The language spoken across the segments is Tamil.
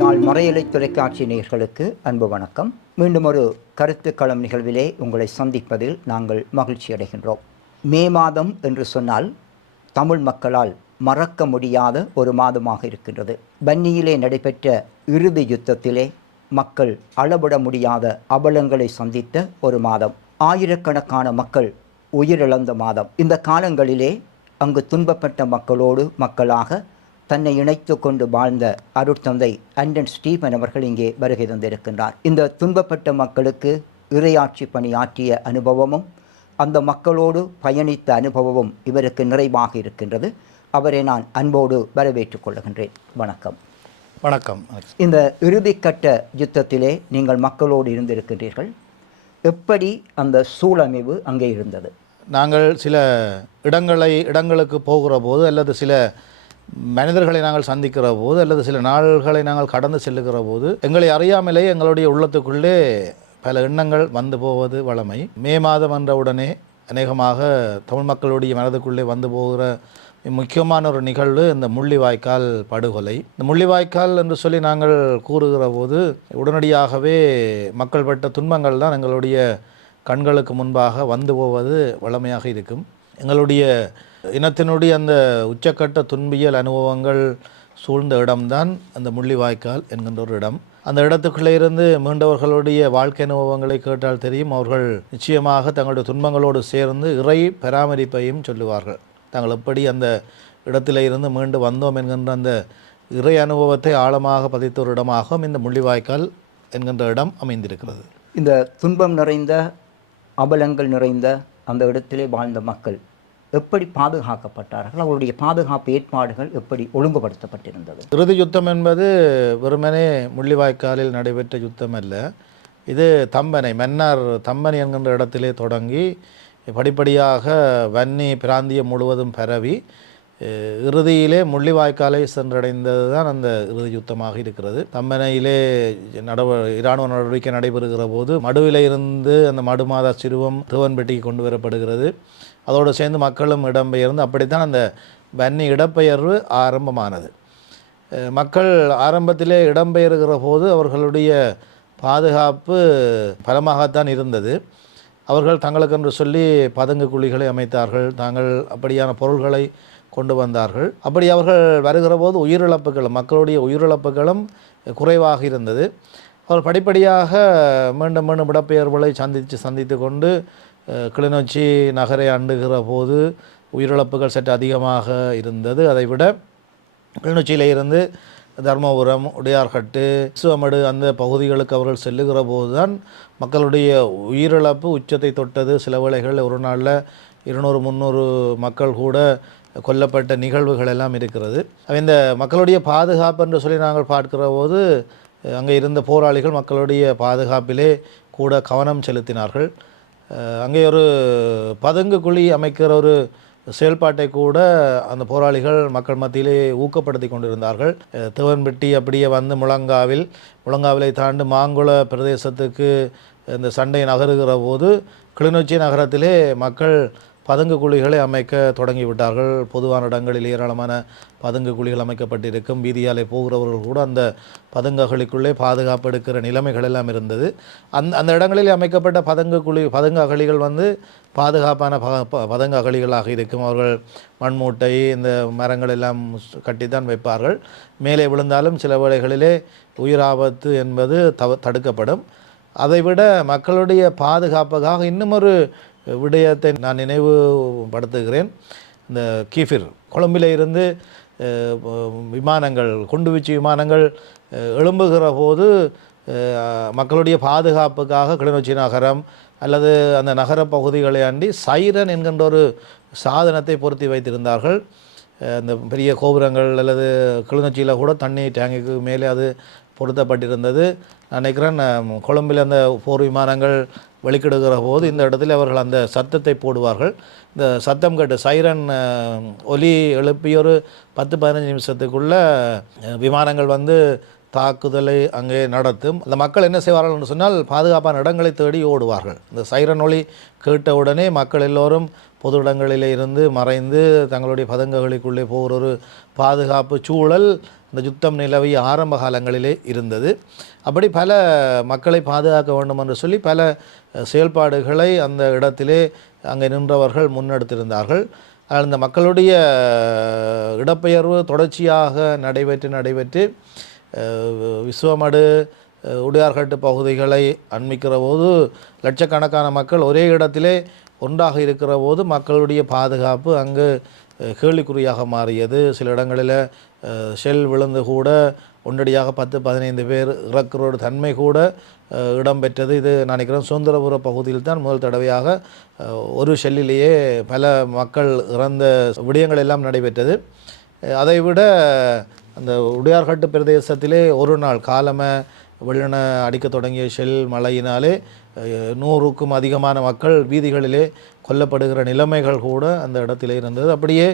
யாழ் மறையலை தொலைக்காட்சி நேயர்களுக்கு அன்பு வணக்கம். மீண்டும் ஒரு கருத்துக்களம் நிகழ்விலே உங்களை சந்திப்பதில் நாங்கள் மகிழ்ச்சி அடைகின்றோம். மே மாதம் என்று சொன்னால் தமிழ் மக்களால் மறக்க முடியாத ஒரு மாதமாக இருக்கின்றது. வன்னியிலே நடைபெற்ற இறுதி யுத்தத்திலே மக்கள் அளவிட முடியாத அவலங்களை சந்தித்த ஒரு மாதம். ஆயிரக்கணக்கான மக்கள் உயிரிழந்த மாதம். இந்த காலங்களிலே அங்கு துன்பப்பட்ட மக்களோடு மக்களாக தன்னை இணைத்து கொண்டு வாழ்ந்த அருட்தந்தை ஆண்டன் ஸ்டீபன் அவர்கள் இங்கே வருகை தந்திருக்கின்றார். இந்த துன்பப்பட்ட மக்களுக்கு இறையாட்சி பணி ஆற்றிய அனுபவமும் அந்த மக்களோடு பயணித்த அனுபவமும் இவருக்கு நிறைவாக இருக்கின்றது. அவரை நான் அன்போடு வரவேற்றுக் கொள்கின்றேன். வணக்கம். வணக்கம். இந்த இறுதிக்கட்ட யுத்தத்திலே நீங்கள் மக்களோடு இருந்திருக்கின்றீர்கள். எப்படி அந்த சூழமைவு அங்கே இருந்தது? நாங்கள் சில இடங்களுக்கு போகிற போது அல்லது சில மனிதர்களை நாங்கள் சந்திக்கிற போது அல்லது சில நாள்களை நாங்கள் கடந்து செல்லுகிற போது எங்களை அறியாமலே எங்களுடைய உள்ளத்துக்குள்ளே பல எண்ணங்கள் வந்து போவது வழமை. மே மாதம் என்றவுடனே அநேகமாக தமிழ் மக்களுடைய மனதுக்குள்ளே வந்து போகிற முக்கியமான ஒரு நிகழ்வு இந்த முள்ளிவாய்க்கால் படுகொலை. இந்த முள்ளிவாய்க்கால் என்று சொல்லி நாங்கள் கூறுகிற போது உடனடியாகவே மக்கள் பட்ட துன்பங்கள் தான் எங்களுடைய கண்களுக்கு முன்பாக வந்து போவது வழமையாக இருக்கும். எங்களுடைய இனத்தினுடைய அந்த உச்சக்கட்ட துன்பியல் அனுபவங்கள் சூழ்ந்த இடம்தான் அந்த முள்ளிவாய்க்கால் என்கின்ற ஒரு இடம். அந்த இடத்துக்குள்ளே இருந்து மீண்டவர்களுடைய வாழ்க்கை அனுபவங்களை கேட்டால் தெரியும். அவர்கள் நிச்சயமாக தங்களுடைய துன்பங்களோடு சேர்ந்து இறை பராமரிப்பையும் சொல்லுவார்கள். தாங்கள் எப்படி அந்த இடத்திலே இருந்து மீண்டு வந்தோம் என்கின்ற அந்த இறை அனுபவத்தை ஆழமாக பதித்த ஒரு இடமாகவும் இந்த முள்ளிவாய்க்கால் என்கின்ற இடம் அமைந்திருக்கிறது. இந்த துன்பம் நிறைந்த அவலங்கள் நிறைந்த அந்த இடத்திலே வாழ்ந்த மக்கள் எப்படி பாதுகாக்கப்பட்டார்கள்? அவருடைய பாதுகாப்பு ஏற்பாடுகள் எப்படி ஒழுங்குபடுத்தப்பட்டிருந்தது? இறுதி யுத்தம் என்பது வெறுமனே முள்ளிவாய்க்காலில் நடைபெற்ற யுத்தம் அல்ல. இது தம்பனை மன்னார் தம்பனை என்கின்ற இடத்திலே தொடங்கி படிப்படியாக வன்னி பிராந்தியம் முழுவதும் பரவி இறுதியிலே முள்ளிவாய்க்காலை சென்றடைந்தது தான் அந்த இறுதி யுத்தமாக இருக்கிறது. தம்பனையிலே இராணுவ நடவடிக்கை நடைபெறுகிற போது மடுவிலே இருந்து அந்த மடுமாதா சிறுவம் திருவன்பட்டிக்கு கொண்டு வரப்படுகிறது. அதோடு சேர்ந்து மக்களும் இடம்பெயர்ந்து அப்படித்தான் அந்த வன்னி இடப்பெயர்வு ஆரம்பமானது. மக்கள் ஆரம்பத்திலே இடம்பெயர்கிற போது அவர்களுடைய பாதுகாப்பு பலமாகத்தான் இருந்தது. அவர்கள் தங்களுக்கென்று சொல்லி பதுங்கு குழிகளை அமைத்தார்கள். தாங்கள் அப்படியான பொருள்களை கொண்டு வந்தார்கள். அப்படி அவர்கள் வருகிற போது உயிரிழப்புகளும் மக்களுடைய உயிரிழப்புகளும் குறைவாக இருந்தது. அவர் படிப்படியாக மீண்டும் மீண்டும் இடப்பெயர்வுகளை சந்தித்து கொண்டு கிளிநொச்சி நகரை அண்டுகிற போது உயிரிழப்புகள் சற்று அதிகமாக இருந்தது. அதைவிட கிளிநொச்சியிலே இருந்து தர்மபுரம், உடையார்கட்டு, சிவமடு அந்த பகுதிகளுக்கு அவர்கள் செல்லுகிற போது தான் மக்களுடைய உயிரிழப்பு உச்சத்தை தொட்டது. சில வேளைகள் ஒரு நாளில் 200-300 மக்கள் கூட கொல்லப்பட்ட நிகழ்வுகள் எல்லாம் இருக்கிறது. இந்த மக்களுடைய பாதுகாப்பு என்று சொல்லி நாங்கள் பார்க்கிற போது அங்கே இருந்த போராளிகள் மக்களுடைய பாதுகாப்பிலே கூட கவனம் செலுத்தினார்கள். அங்கே ஒரு பதுங்கு குழி அமைக்கிற ஒரு செயல்பாட்டை கூட அந்த போராளிகள் மக்கள் மத்தியிலே ஊக்கப்படுத்தி கொண்டிருந்தார்கள். தேவன்பட்டி அப்படியே வந்து முழங்காவிலை தாண்டி மாங்குள பிரதேசத்துக்கு இந்த சண்டை நகருகிற போது கிளிநொச்சி நகரத்திலே மக்கள் பதுங்கு குழிகளை அமைக்க தொடங்கிவிட்டார்கள். பொதுவான இடங்களில் ஏராளமான பதுங்கு குழிகள் அமைக்கப்பட்டிருக்கும். வீதியாலே போகிறவர்கள் கூட அந்த பதுங்ககளிக்குள்ளே பாதுகாப்பு எடுக்கிற நிலைமைகள் எல்லாம் இருந்தது. அந்த இடங்களில் அமைக்கப்பட்ட பதுங்கு அகழிகள் வந்து பாதுகாப்பான பதுங்கு அகழிகளாக இருக்கும். அவர்கள் மண்மூட்டை இந்த மரங்கள் எல்லாம் கட்டித்தான் வைப்பார்கள். மேலே விழுந்தாலும் சில வேளைகளிலே உயிராபத்து என்பது தடுக்கப்படும். அதைவிட மக்களுடைய பாதுகாப்புக்காக இன்னும் ஒரு விடயத்தை நான் நினைவுபடுத்துகிறேன். இந்த கீஃபிர் கொழும்பிலே இருந்து விமானங்கள் குண்டுவீச்சு விமானங்கள் எழும்புகிற போது மக்களுடைய பாதுகாப்புக்காக கிளிநொச்சி நகரம் அல்லது அந்த நகர பகுதிகளை அண்டி சைரன் என்கின்ற ஒரு சாதனத்தை பொருத்தி வைத்திருந்தார்கள். அந்த பெரிய கோபுரங்கள் அல்லது கிளிநொச்சியில் கூட தண்ணி டேங்குக்கு மேலே அது பொருத்தப்பட்டிருந்தது. நான் நினைக்கிறேன் கொழும்பில் அந்த போர் விமானங்கள் வெளிக்கிடுகிற போது இந்த இடத்துல அவர்கள் அந்த சத்தத்தை போடுவார்கள். இந்த சத்தம் கேட்டு சைரன் ஒலி எழுப்பி ஒரு 10-15 நிமிஷத்துக்குள்ள விமானங்கள் வந்து தாக்குதலை அங்கே நடத்தும். அந்த மக்கள் என்ன செய்வார்கள் என்று சொன்னால் பாதுகாப்பான இடங்களை தேடி ஓடுவார்கள். இந்த சைரன் ஒலி கேட்டவுடனே மக்கள் எல்லோரும் பொது இடங்களிலே இருந்து மறைந்து தங்களுடைய பதுங்குகளுக்குள்ளே போகிற ஒரு பாதுகாப்பு சூழல் இந்த யுத்தம் நிலவிய ஆரம்ப காலங்களிலே இருந்தது. அப்படி பல மக்களை பாதுகாக்க வேண்டும் என்று சொல்லி பல செயல்பாடுகளை அந்த இடத்திலே அங்கே நின்றவர்கள் முன்னெடுத்திருந்தார்கள். அந்த மக்களுடைய இடப்பெயர்வு தொடர்ச்சியாக நடைபெற்று விஸ்வமடு உடையார்கட்டு பகுதிகளை அண்மிக்கிற போது லட்சக்கணக்கான மக்கள் ஒரே இடத்திலே ஒன்றாக இருக்கிற போது மக்களுடைய பாதுகாப்பு அங்கு கேள்விக்குறியாக மாறியது. சில இடங்களில் ஷெல் விழுந்து கூட ஒன்றடியாக 10-15 பேர் இறக்குற தன்மை கூட இடம்பெற்றது. இது நினைக்கிறேன் சுதந்திரபுர பகுதியில் தான் முதல் தடவையாக ஒரு ஷெல்லிலேயே பல மக்கள் இறந்த விடயங்கள் எல்லாம் நடைபெற்றது. அதைவிட அந்த உடையார்கட்டு பிரதேசத்திலே ஒரு நாள் காலமே வெள்ளன அடிக்க தொடங்கிய ஷெல் மழையினாலே 100க்கும் அதிகமான மக்கள் வீதிகளிலே கொல்லப்படுகிற நிலைமைகள் கூட அந்த இடத்திலே இருந்தது. அப்படியே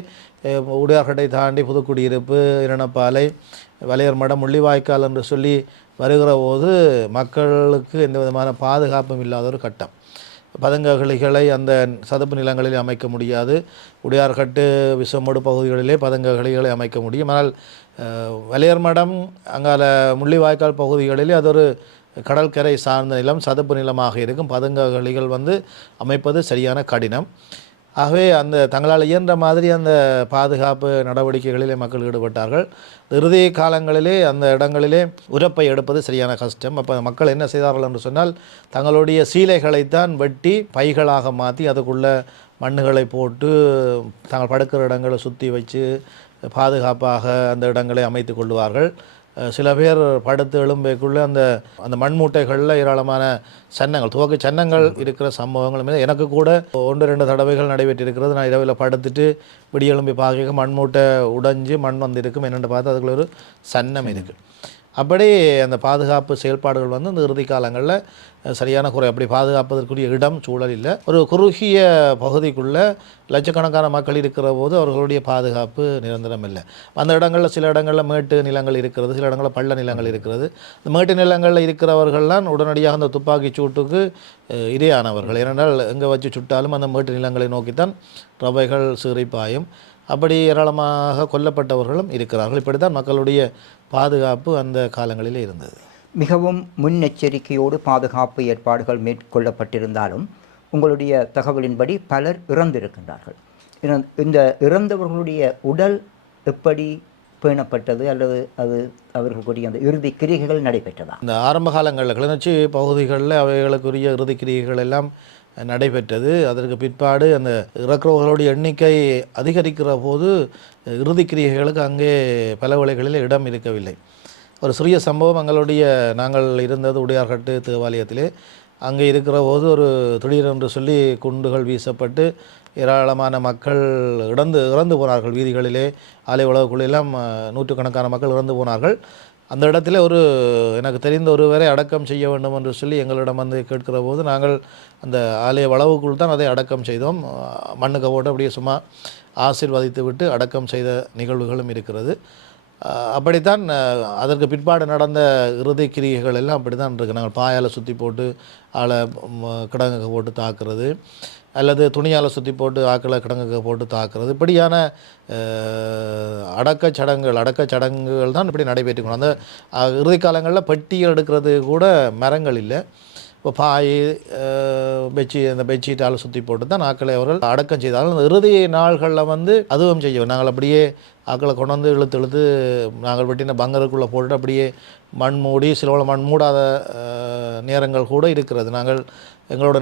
உடையார்கட்டை தாண்டி புதுக்குடியிருப்பு, இரணப்பாலை, வலையர்மடம், முள்ளிவாய்க்கால் என்று சொல்லி வருகிற போது மக்களுக்கு எந்த விதமான பாதுகாப்பும் இல்லாத ஒரு கட்டம். பதங்ககளிகளை அந்த சதுப்பு நிலங்களில் அமைக்க முடியாது. உடையார்கட்டு விஸ்வமடு பகுதிகளிலே பதங்ககளிகளை அமைக்க முடியும். ஆனால் வலையர்மடம் அங்கால முள்ளிவாய்க்கால் பகுதிகளிலே அது ஒரு கடற்கரை சார்ந்த நிலம், சதுப்பு நிலமாக இருக்கும். பதுங்ககளிகள் அமைப்பது சரியான கடினம். ஆகவே அந்த தங்களால் இயன்ற மாதிரி அந்த பாதுகாப்பு நடவடிக்கைகளிலே மக்கள் ஈடுபட்டார்கள். இறுதி காலங்களிலே அந்த இடங்களிலே உரப்பை எடுப்பது சரியான கஷ்டம். அப்போ மக்கள் என்ன செய்தார்கள் என்று சொன்னால் தங்களுடைய சீலைகளைத்தான் வெட்டி பைகளாக மாற்றி அதுக்குள்ளே மண்ணுகளை போட்டு தாங்கள் படுக்கிற இடங்களை சுற்றி வச்சு பாதுகாப்பாக அந்த இடங்களை அமைத்து கொள்வார்கள். சில பேர் படுத்து எழும்பைக்குள்ளே அந்த அந்த மண்மூட்டைகளில் ஏராளமான சன்னங்கள், துவக்க சன்னங்கள் இருக்கிற சம்பவங்கள் எனக்கு கூட 1-2 தடவைகள் நடைபெற்றிருக்கிறது. நான் இரவில் படுத்துட்டு விடிய எழும்பி பார்க்க மண்மூட்டை உடைஞ்சு மண் இருக்கும் என்னென்னு பார்த்து அதுக்குள்ள ஒரு சன்னம் இருக்குது. அப்படி அந்த பாதுகாப்பு செயல்பாடுகள் இந்த இறுதி காலங்களில் சரியான குறை. அப்படி பாதுகாப்பதற்குரிய இடம் சூழல் இல்லை. ஒரு குறுகிய பகுதிக்குள்ளே லட்சக்கணக்கான மக்கள் இருக்கிற போது அவர்களுடைய பாதுகாப்பு நிரந்தரம் இல்லை. அந்த இடங்களில் சில இடங்களில் மேட்டு நிலங்கள் இருக்கிறது, சில இடங்களில் பள்ள நிலங்கள் இருக்கிறது. இந்த மேட்டு நிலங்களில் இருக்கிறவர்கள்லாம் உடனடியாக அந்த துப்பாக்கி சூட்டுக்கு இரையானவர்கள். ஏனென்றால் எங்கே வச்சு சுட்டாலும் அந்த மேட்டு நிலங்களை நோக்கித்தான் ரவைகள் சீறிப்பாயும். அப்படி ஏராளமாக கொல்லப்பட்டவர்களும் இருக்கிறார்கள். இப்படி தான் மக்களுடைய பாதுகாப்பு அந்த காலங்களில் இருந்தது. மிகவும் முன்னெச்சரிக்கையோடு பாதுகாப்பு ஏற்பாடுகள் மேற்கொள்ளப்பட்டிருந்தாலும் உங்களுடைய தகவலின்படி பலர் இறந்திருக்கின்றார்கள். இந்த இறந்தவர்களுடைய உடல் எப்படி பேணப்பட்டது அல்லது அது அவர்களுக்குரிய அந்த இறுதி கிரிகைகள் நடைபெற்றதா? இந்த ஆரம்ப காலங்களில் கிளிநொச்சி பகுதிகளில் அவைகளுக்குரிய இறுதி கிரிகைகள் எல்லாம் நடைபெற்றது. அதற்கு பிற்பாடு அந்த இறக்குறவர்களுடைய எண்ணிக்கை அதிகரிக்கிற போது இறுதி கிரியைகளுக்கு அங்கே பல வேளைகளில் இடம் இருக்கவில்லை. ஒரு சிறிய சம்பவம் நாங்கள் இருந்தது உடையார்கட்டு தேவாலயத்திலே. அங்கே இருக்கிற போது ஒரு திடீரென்று சொல்லி குண்டுகள் வீசப்பட்டு ஏராளமான மக்கள் இறந்து போனார்கள். வீதிகளிலே ஆலய உலகுக்குள்ளெல்லாம் நூற்றுக்கணக்கான மக்கள் இறந்து போனார்கள். அந்த இடத்துல எனக்கு தெரிந்த ஒருவரை அடக்கம் செய்ய வேண்டும் என்று சொல்லி எங்களிடம் கேட்கிற போது நாங்கள் அந்த ஆலய வளவுக்குள் தான் அதை அடக்கம் செய்தோம். மண்ணுக்கு போட்டு அப்படியே சும்மா ஆசீர்வதித்து விட்டு அடக்கம் செய்த நிகழ்வுகளும் இருக்கிறது. அப்படித்தான் அதற்கு பிற்பாடு நடந்த இறுதி கிரிகைகள் எல்லாம் அப்படி தான் இருக்குது. நாங்கள் பாயால் சுற்றி போட்டு ஆளை கிடங்குக்கு போட்டு தாக்குறது, அல்லது துணியால் சுற்றி போட்டு ஆக்களை கிடங்குக்கு போட்டு தாக்குறது, இப்படியான அடக்கச்சடங்குகள் தான் இப்படி நடைபெற்றுக்கணும். அந்த இறுதி காலங்களில் பட்டியல் எடுக்கிறது கூட மரங்கள் இல்லை. இப்போ பாய் அந்த பெட்ஷீட்டால் சுற்றி போட்டு தான் ஆக்களை அவர்கள் அடக்கம் செய்தாலும் அந்த இறுதி நாள்களில் அதுவும் செய்வோம். நாங்கள் அப்படியே ஆக்களை கொண்டு இழுத்து நாங்கள் வெட்டின பங்கருக்குள்ளே போட்டு அப்படியே மண் மூடி சிலவள மண் மூடாத நேரங்கள் கூட இருக்கிறது. நாங்கள் எங்களோட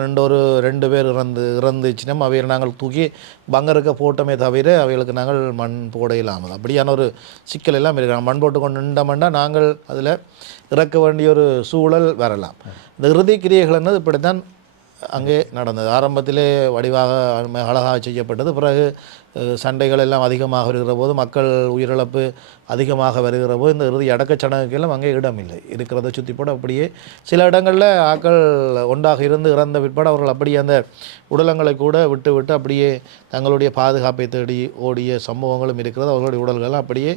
2 பேர் இறந்துச்சுன்னா அவையை நாங்கள் தூக்கி பங்கருக்க போட்டோமே தவிர அவைகளுக்கு நாங்கள் மண் போட இல்லாமல் அப்படியான ஒரு சிக்கல் எல்லாம் இருக்கிறாங்க. மண் போட்டு கொண்டு நின்றோம்னா நாங்கள் அதில் இறக்க வேண்டிய ஒரு சூழல் வரலாம். இந்த இறுதி கிரியைகள் என்னது இப்படி தான் அங்கே நடந்தது. ஆரம்பத்திலே வடிவாக அழகாக செய்யப்பட்டது. பிறகு சண்டைகள் எல்லாம் அதிகமாக வருகிற போது, மக்கள் உயிரிழப்பு அதிகமாக வருகிற போது, இந்த இறுதி அடக்கச் சடங்குக்கெல்லாம் அங்கே இடமில்லை. இருக்கிறத சுற்றி போட அப்படியே சில இடங்களில் ஆக்கள் ஒன்றாக இருந்து இறந்த பிற்பாடு அவர்கள் அப்படியே அந்த உடலங்களை கூட விட்டு விட்டு அப்படியே தங்களுடைய பாதுகாப்பை தேடி ஓடிய சம்பவங்களும் இருக்கிறது. அவர்களுடைய உடல்கள் அப்படியே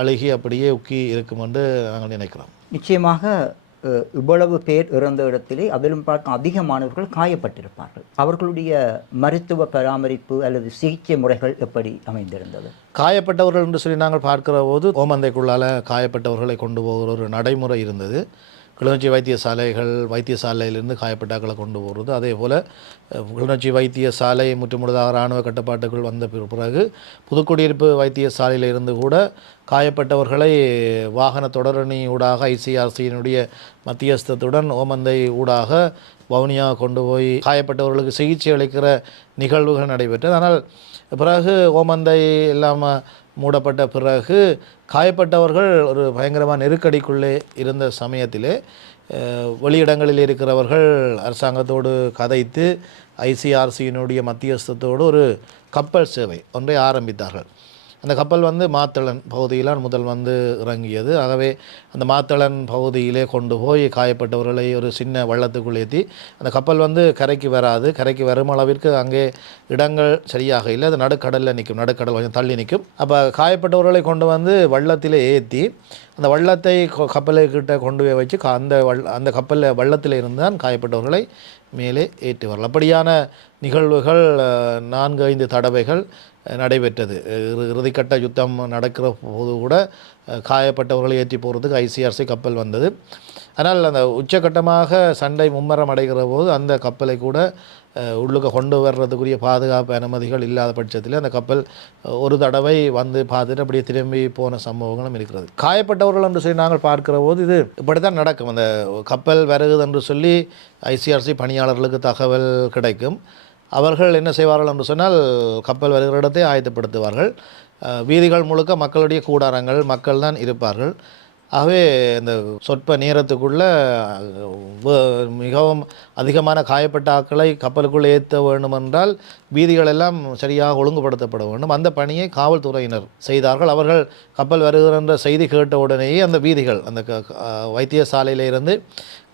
அழுகி அப்படியே உக்கி இருக்கும் என்று நாங்கள் நினைக்கிறோம். நிச்சயமாக இவ்வளவு பேர் இறந்த இடத்திலே அதிலும் பார்க்க அதிகமானவர்கள் காயப்பட்டிருப்பார்கள். அவர்களுடைய மருத்துவ பராமரிப்பு அல்லது சிகிச்சை முறைகள் எப்படி அமைந்திருந்தது? காயப்பட்டவர்கள் என்று சொல்லி நாங்கள் பார்க்கிற போது ஓமந்தைக்குள்ளால் காயப்பட்டவர்களை கொண்டு போகிற ஒரு நடைமுறை இருந்தது. கிளிநொச்சி வைத்தியசாலையிலிருந்து காயப்பட்டாக்களை கொண்டு போகிறது. அதே போல் கிளிநொச்சி வைத்தியசாலை முற்றுமுழுதாக இராணுவ கட்டுப்பாட்டுக்குள் வந்த பிறகு புதுக்குடியிருப்பு வைத்தியசாலையில் இருந்து கூட காயப்பட்டவர்களை வாகன தொடரணி ஊடாக ஐசிஆர்சியினுடைய மத்தியஸ்தத்துடன் ஓமந்தை ஊடாக வவுனியா கொண்டு போய் காயப்பட்டவர்களுக்கு சிகிச்சை அளிக்கிற நிகழ்வுகள் நடைபெற்றது. ஆனால் பிறகு ஓமந்தை இல்லாமல் மூடப்பட்ட பிறகு காயப்பட்டவர்கள் ஒரு பயங்கரமான நெருக்கடிக்குள்ளே இருந்த சமயத்திலே வெளியிடங்களில் இருக்கிறவர்கள் அரசாங்கத்தோடு கதைத்து ஐசிஆர்சியினுடைய மத்தியஸ்தத்தோடு ஒரு கப்பல் சேவை ஒன்றை ஆரம்பித்தார்கள். அந்த கப்பல் மாத்தளன் பகுதியிலான் முதல் இறங்கியது. ஆகவே அந்த மாத்தளன் பகுதியிலே கொண்டு போய் காயப்பட்டவர்களை ஒரு சின்ன வள்ளத்துக்குள் ஏற்றி அந்த கப்பல் கரைக்கு வராது. கரைக்கு வரும் அளவிற்கு அங்கே இடங்கள் சரியாக இல்லை. அது நடுக்கடலில் நிற்கும், நடுக்கடல் கொஞ்சம் தள்ளி நிற்கும். அப்போ காயப்பட்டவர்களை கொண்டு வள்ளத்திலே ஏற்றி அந்த வள்ளத்தை கப்பலுக்கிட்ட கொண்டு போய் வச்சு அந்த கப்பலில் வள்ளத்தில் இருந்தான் காயப்பட்டவர்களை மேலே ஏற்றுவார்கள். அப்படியான நிகழ்வுகள் 4-5 தடவைகள் நடைபெற்றது. இறுதிக்கட்ட யுத்தம் நடக்கிற போது கூட காயப்பட்டவர்களை ஏற்றி போகிறதுக்கு ஐசிஆர்சி கப்பல் வந்தது. ஆனால் அந்த உச்சகட்டமாக சண்டை மும்மரம் அடைகிற போது அந்த கப்பலை கூட உள்ளுக்கு கொண்டு வர்றதுக்குரிய பாதுகாப்பு அனுமதிகள் இல்லாத பட்சத்தில் அந்த கப்பல் ஒரு தடவை பார்த்துட்டு அப்படியே திரும்பி போன சம்பவங்களும் இருக்கிறது. காயப்பட்டவர்கள் என்று சொல்லி நாங்கள் பார்க்கிற போது இது இப்படி தான் நடக்கும். அந்த கப்பல் வருகுது என்று சொல்லி ஐசிஆர்சி பணியாளர்களுக்கு தகவல் கிடைக்கும். அவர்கள் என்ன செய்வார்கள் என்று சொன்னால் கப்பல் வருகிற இடத்தை ஆயத்தப்படுத்துவார்கள். வீதிகள் முழுக்க மக்களுடைய கூடாரங்கள், மக்கள் தான் இருப்பார்கள். ஆகவே இந்த சொற்ப நேரத்துக்குள்ள மிகவும் அதிகமான காயப்பட்ட ஆட்களை கப்பலுக்குள்ளே ஏற்ற வேண்டும் என்றால் வீதிகளெல்லாம் சரியாக ஒழுங்குபடுத்தப்பட வேண்டும். அந்த பணியை காவல்துறையினர் செய்தார்கள். அவர்கள் கப்பல் வருகிற செய்தி கேட்ட உடனேயே அந்த வீதிகள், அந்த வைத்தியசாலையிலிருந்து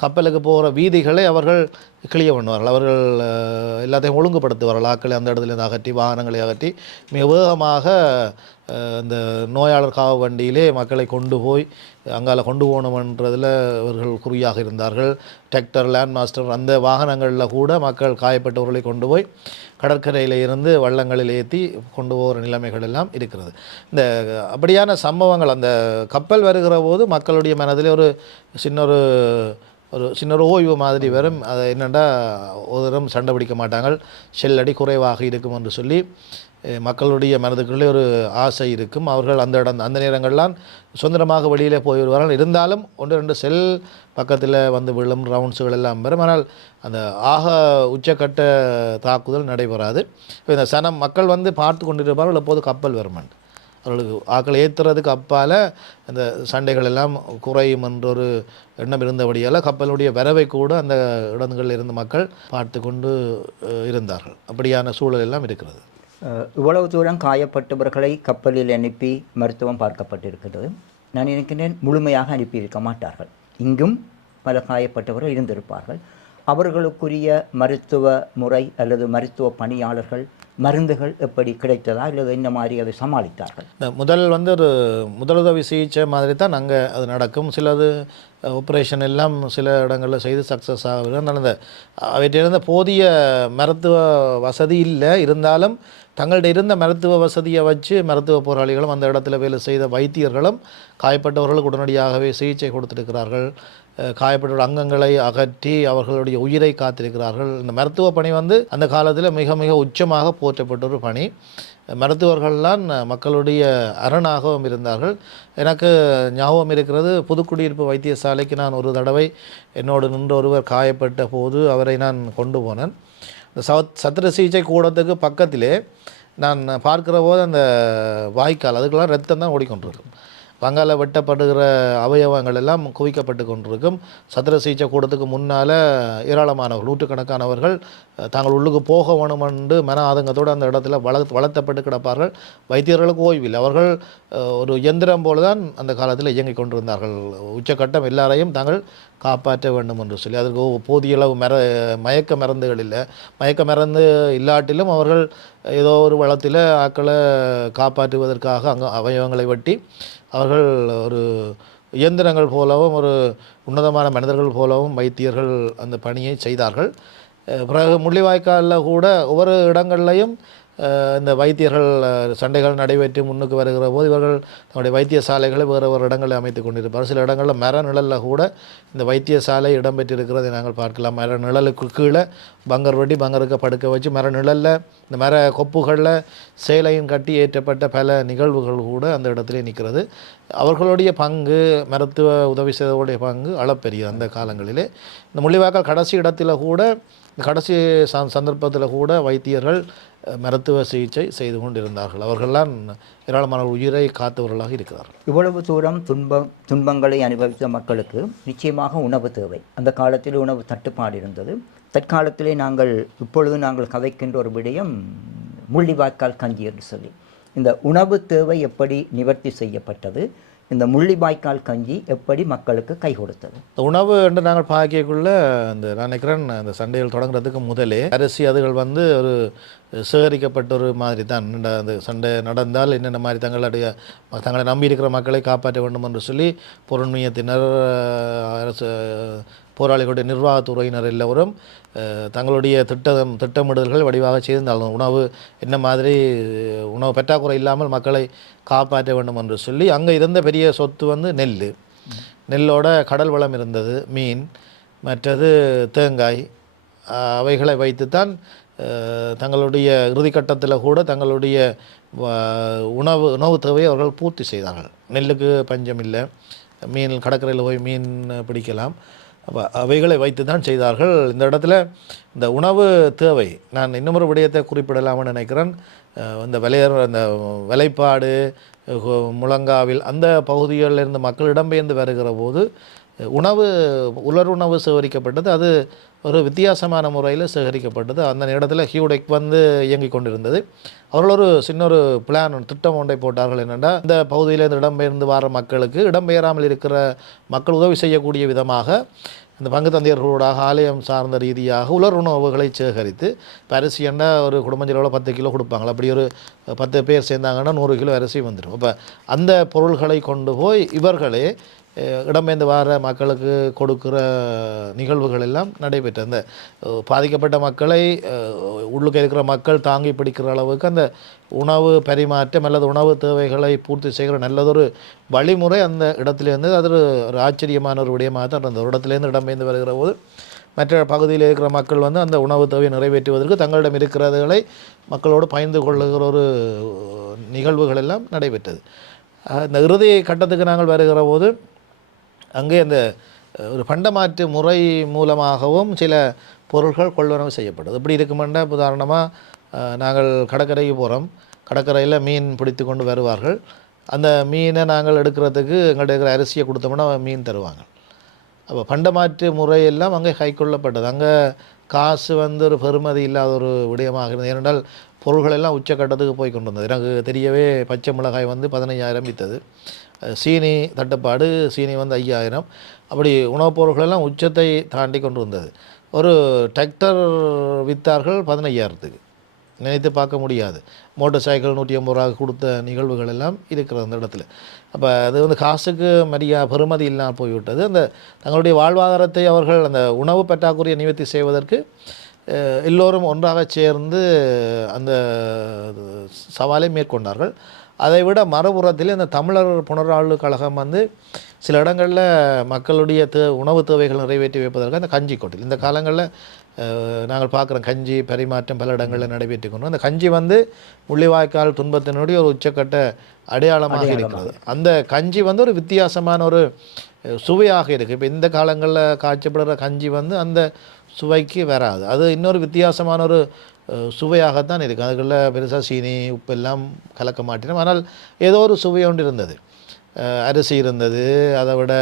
கப்பலுக்கு போகிற வீதிகளை அவர்கள் கிளியர் பண்ணுவார்கள். அவர்கள் எல்லாத்தையும் ஒழுங்குபடுத்துவார்கள். ஆட்களை அந்த இடத்துலேருந்து அகற்றி, வாகனங்களை அகற்றி மிக வேகமாக இந்த நோயாளர் காவ வண்டியிலே மக்களை கொண்டு போய் அங்கால கொண்டு போகணுமன்றதில் அவர்கள் குறியாக இருந்தார்கள். டிராக்டர், லேண்ட் மாஸ்டர் அந்த வாகனங்களில் கூட மக்கள் காயப்பட்டவர்களை கொண்டு போய் கடற்கரையில் இருந்து வள்ளங்களில் ஏற்றி கொண்டு போகிற நிலைமைகள் எல்லாம் இருக்கிறது. இந்த அப்படியான சம்பவங்கள் அந்த கப்பல் வருகிற போது மக்களுடைய மனதிலே ஒரு சின்ன ஓய்வு மாதிரி வரும். அதை என்னென்னா ஒரு தரம் சண்டை பிடிக்க மாட்டாங்கள், செல்லடி குறைவாக இருக்கும் என்று சொல்லி மக்களுடைய மனதுக்குள்ளே ஒரு ஆசை இருக்கும். அவர்கள் அந்த நேரங்கள்லாம் சுதந்திரமாக வெளியிலே போய் வருவார்கள். இருந்தாலும் 1-2 செல் பக்கத்தில் விழும் ரவுண்ட்ஸுகள் எல்லாம் வரும். ஆனால் அந்த உச்சக்கட்ட தாக்குதல் நடைபெறாது. இந்த மக்கள் பார்த்து கொண்டிருப்பார்கள் எப்போது கப்பல் வருமான். அவர்களுக்கு ஆக்கள் ஏற்றுறதுக்கு அப்பால் அந்த சண்டைகள் எல்லாம் குறையும் என்ற ஒரு எண்ணம் இருந்தபடியால் கப்பலுடைய வரவை கூட அந்த இடங்களில் இருந்த மக்கள் பார்த்து கொண்டு இருந்தார்கள். அப்படியான சூழல் எல்லாம் இருக்கிறது. இவ்வளவு தூரம் காயப்பட்டவர்களை கப்பலில் அனுப்பி மருத்துவம் பார்க்கப்பட்டிருக்கிறது. நான் நினைக்கிறேன் முழுமையாக அனுப்பியிருக்க மாட்டார்கள். இங்கும் பல காயப்பட்டவர்கள் இருந்திருப்பார்கள். அவர்களுக்குரிய மருத்துவ முறை அல்லது மருத்துவ பணியாளர்கள், மருந்துகள் எப்படி கிடைத்ததா அல்லது என்ன மாதிரி அதை சமாளித்தார்கள்? முதல் ஒரு முதலுதவி சிகிச்சை மாதிரி தான் அங்கே அது நடக்கும். சிலது ஆப்ரேஷன் எல்லாம் சில இடங்களில் செய்து சக்ஸஸ் ஆகுது. அந்த அவற்றிலிருந்த போதிய மருத்துவ வசதி இல்லை. இருந்தாலும் தங்கள்கிட்ட இருந்த மருத்துவ வசதியை வச்சு மருத்துவ போராளிகளும் அந்த இடத்துல வேலை செய்த வைத்தியர்களும் காயப்பட்டவர்களுக்கு உடனடியாகவே சிகிச்சை கொடுத்திருக்கிறார்கள். காயப்பட்ட அங்கங்களை அகற்றி அவர்களுடைய உயிரை காத்திருக்கிறார்கள். இந்த மருத்துவ பணி அந்த காலத்தில் மிக மிக உச்சமாக போற்றப்பட்ட ஒரு பணி. மருத்துவர்கள்லாம் மக்களுடைய அரணாகவும் இருந்தார்கள். எனக்கு ஞாபகம் இருக்கிறது, புதுக்குடியிருப்பு வைத்தியசாலைக்கு நான் ஒரு தடவை என்னோடு நின்று ஒருவர் காயப்பட்ட போது அவரை நான் கொண்டு போனேன். இந்த சத்திர சிகிச்சை கூடத்துக்கு பக்கத்திலே நான் பார்க்கிற போது அந்த வாய்க்கால் அதுக்கெல்லாம் ரத்தம் தான் ஓடிக்கொண்டிருக்கும். பங்கால வெட்டப்படுகிற அவயவங்கள் எல்லாம் குவிக்கப்பட்டு கொண்டிருக்கும். சத்திர சிகிச்சை கூடத்துக்கு முன்னால் ஏராளமானவர்கள் நூற்றுக்கணக்கானவர்கள் தாங்கள் உள்ளுக்கு போக வேணும் என்று மன ஆதங்கத்தோடு அந்த இடத்துல வளர்த்தப்பட்டு கிடப்பார்கள். வைத்தியர்களுக்கு ஓய்வில் அவர்கள் ஒரு இயந்திரம் போல தான் அந்த காலத்தில் இயங்கிக் கொண்டிருந்தார்கள். உச்சக்கட்டம் எல்லாரையும் தாங்கள் காப்பாற்ற வேண்டும் என்று சொல்லி அதற்கு போதிய அளவு மயக்க மருந்துகள் இல்லை. மயக்க மருந்து இல்லாட்டிலும் அவர்கள் ஏதோ ஒரு வளத்தில் ஆக்களை காப்பாற்றுவதற்காக அங்கே அவயவங்களை வெட்டி அவர்கள் ஒரு இயந்திரங்கள் போலவும் ஒரு உன்னதமான மனிதர்கள் போலவும் வைத்தியர்கள் அந்த பணியை செய்தார்கள். பிறகு முள்ளிவாய்க்காலில் கூட ஒவ்வொரு இடங்கள்லையும் இந்த வைத்தியர்கள் சண்டைகள் நடைபெற்று முன்னுக்கு வருகிற போது இவர்கள் தன்னுடைய வைத்தியசாலைகளை வேறு ஒரு இடங்களில் அமைத்து கொண்டிருப்பார். சில இடங்களில் மர நிழலில் கூட இந்த வைத்தியசாலை இடம்பெற்றிருக்கிறதை நாங்கள் பார்க்கலாம். மர நிழலுக்கு கீழே பங்கர் வெட்டி பங்கருக்கு படுக்க வச்சு மர நிழலில் இந்த மர கொப்புகளில் சேலையும் கட்டி ஏற்றப்பட்ட பல நிகழ்வுகள் கூட அந்த இடத்துல நிற்கிறது. அவர்களுடைய பங்கு மருத்துவ உதவி செய்தவர்களுடைய பங்கு அளப்பெரியது. அந்த காலங்களிலே இந்த முள்ளிவாய்க்கால் கடைசி இடத்துல கூட கடைசி சந்தர்ப்பத்தில் கூட வைத்தியர்கள் மருத்துவ சிகிச்சை செய்து கொண்டிருந்தார்கள். அவர்கள்லாம் ஏராளமான உயிரை காத்தவர்களாக இருக்கிறார்கள். இவ்வளவு தூரம் துன்பங்களை அனுபவித்த மக்களுக்கு நிச்சயமாக உணவு தேவை. அந்த காலத்தில் உணவு தட்டுப்பாடு இருந்தது. தற்காலத்திலே இப்பொழுது நாங்கள் கதைக்கின்ற ஒரு விடயம் முள்ளிவாய்க்கால் கஞ்சி என்று சொல்லி, இந்த உணவு தேவை எப்படி நிவர்த்தி செய்யப்பட்டது, இந்த முள்ளிவாய்க்கால் கஞ்சி எப்படி மக்களுக்கு கை கொடுத்தது? இந்த உணவு என்று நாங்கள் பார்க்கக்குள்ள நான் நினைக்கிறேன் அந்த சண்டைகள் தொடங்குறதுக்கு முதலே அரிசி அதுகள் ஒரு சேகரிக்கப்பட்ட ஒரு மாதிரி தான். அந்த சண்டை நடந்தால் என்னென்ன மாதிரி தங்களை நம்பி இருக்கிற மக்களை காப்பாற்ற வேண்டும் என்று சொல்லி பொருண்மையத்தினர், அரசு போராளிகளுடைய நிர்வாகத்துறையினர் எல்லோரும் தங்களுடைய திட்டமிடல்கள் வடிவாக செய்திருந்தாலும் உணவு என்ன மாதிரி உணவு பற்றாக்குறை இல்லாமல் மக்களை காப்பாற்ற வேண்டும் என்று சொல்லி அங்கே இருந்த பெரிய சொத்து நெல்லோட கடல் வளம் இருந்தது, மீன், மற்றது தேங்காய். அவைகளை வைத்துத்தான் தங்களுடைய இறுதிக்கட்டத்தில் கூட தங்களுடைய உணவு தேவையை அவர்கள் பூர்த்தி செய்தார்கள். நெல்லுக்கு பஞ்சம் இல்லை, மீன் கடற்கரையில் போய் மீன் பிடிக்கலாம். அப்போ அவைகளை வைத்து தான் செய்தார்கள். இந்த இடத்துல இந்த உணவு தேவை நான் இன்னொரு விடயத்தை குறிப்பிடலாம்னு நினைக்கிறேன். இந்த வேலைப்பாடு முழங்காவில் அந்த பகுதிகளில் இருந்து மக்கள் இடம்பெயர்ந்து வருகிற போது உணவு சேகரிக்கப்பட்டது. அது ஒரு வித்தியாசமான முறையில் சேகரிக்கப்பட்டது. அந்த இடத்துல ஹியூடெக் இயங்கிக் கொண்டிருந்தது. அவர்கள் ஒரு சின்ன திட்டம் ஒன்றை போட்டார்கள். என்னென்னா இந்த பகுதியிலேருந்து இடம்பெயர்ந்து வர மக்களுக்கு இடம்பெயராமல் இருக்கிற மக்கள் உதவி செய்யக்கூடிய விதமாக இந்த பங்கு தந்தையர்களோடாக ஆலயம் சார்ந்த ரீதியாக உணவுகளை சேகரித்து அரிசி எண்ணா ஒரு குடும்பஞ்சலோட 10 கிலோ கொடுப்பாங்களா, அப்படி ஒரு 10 பேர் சேர்ந்தாங்கன்னா 100 கிலோ அரிசி வந்துடும். அப்போ அந்த பொருள்களை கொண்டு போய் இவர்களே இடம்பெயர்ந்து வார மக்களுக்கு கொடுக்குற நிகழ்வுகள் எல்லாம் நடைபெற்று அந்த பாதிக்கப்பட்ட மக்களை உள்ளுக்கு இருக்கிற மக்கள் தாங்கி பிடிக்கிற அளவுக்கு அந்த உணவு பரிமாற்றம் அல்லது உணவு தேவைகளை பூர்த்தி செய்கிற நல்லதொரு வழிமுறை அந்த இடத்துலேருந்து அது ஒரு ஆச்சரியமான ஒரு விடயமாக தான் இருந்தது. ஒரு இடத்துலேருந்து இடம்பெயர்ந்து வருகிற போது மற்ற பகுதியில் இருக்கிற மக்கள் அந்த உணவு தேவையை நிறைவேற்றுவதற்கு தங்களிடம் இருக்கிறதுகளை மக்களோடு பகிர்ந்து கொள்ளுகிற ஒரு நிகழ்வுகள் எல்லாம் நடைபெற்றது. இந்த இறுதி கட்டத்துக்கு நாங்கள் வருகிற போது அங்கே அந்த ஒரு பண்டமாற்று முறை மூலமாகவும் சில பொருட்கள் கொள்வனவு செய்யப்படுது. எப்படி இருக்குமெண்டா உதாரணமாக நாங்கள் கடற்கரைக்கு போகிறோம், கடற்கரையில் மீன் பிடித்து கொண்டு வருவார்கள். அந்த மீனை நாங்கள் எடுக்கிறதுக்கு எங்கள்கிட்ட இருக்கிற அரிசியை கொடுத்தோம்னா மீன் தருவாங்க. அப்போ பண்டமாற்று முறையெல்லாம் அங்கே கைக்கொள்ளப்பட்டது. அங்கே காசு ஒரு பெறுமதி இல்லாத ஒரு விடயமாக இருந்தது. ஏனென்றால் பொருள்கள் எல்லாம் உச்சக்கட்டத்துக்கு போய் கொண்டு வந்தது. எனக்கு தெரியவே பச்சை மிளகாய் 15,000 விற்றது, சீனி தட்டுப்பாடு, சீனி 5,000. அப்படி உணவுப் பொருட்களெல்லாம் உச்சத்தை தாண்டி கொண்டு வந்தது. ஒரு டிராக்டர் விற்றார்கள் 15,000க்கு, நினைத்து பார்க்க முடியாது. மோட்டர் சைக்கிள் 150 ரூபா கொடுத்த நிகழ்வுகள் எல்லாம் இருக்கிறது அந்த இடத்துல. அப்போ அது காசுக்கு பெறுமதி இல்லாமல் போய்விட்டது. அந்த தங்களுடைய வாழ்வாதாரத்தை அவர்கள் அந்த உணவு பற்றாக்குறையை நிவர்த்தி செய்வதற்கு எல்லோரும் ஒன்றாக சேர்ந்து அந்த சவாலை மேற்கொண்டார்கள். அதைவிட மறுபுறத்தில் இந்த தமிழர் புனர்வாழ்வு கழகம் சில இடங்களில் மக்களுடைய உணவு தேவைகள் நிறைவேற்றி வைப்பதற்கு அந்த கஞ்சி கொட்டில் இந்த காலங்களில் நாங்கள் பார்க்குறோம் கஞ்சி பரிமாற்றம் பல இடங்களில் நடைபெற்று கொண்டோம். அந்த கஞ்சி முள்ளிவாய்க்கால் துன்பத்தினுடைய ஒரு உச்சக்கட்ட அடையாளமாக இருக்கிறது. அந்த கஞ்சி ஒரு வித்தியாசமான ஒரு சுவையாக இருக்குது. இப்போ இந்த காலங்களில் காய்ச்சப்படுற கஞ்சி அந்த சுவைக்கு வராது. அது இன்னொரு வித்தியாசமான ஒரு சுவையாகத்தான் இருக்குது. அதுக்குள்ள பெருசாக சீனி உப்பு எல்லாம் கலக்க மாட்டினோம். ஆனால் ஏதோ ஒரு சுவை ஒன்று இருந்தது. அரிசி இருந்தது, அதை விட